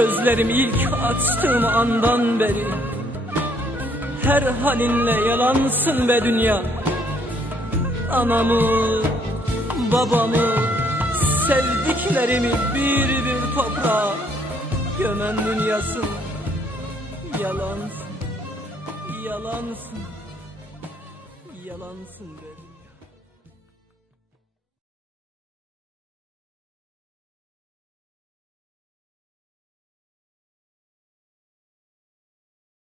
Gözlerimi ilk açtığım andan beri Her halinle yalansın be dünya. Anamı, babamı, sevdiklerimi bir bir toprağa Gömen dünyasın Yalansın, yalansın, yalansın be.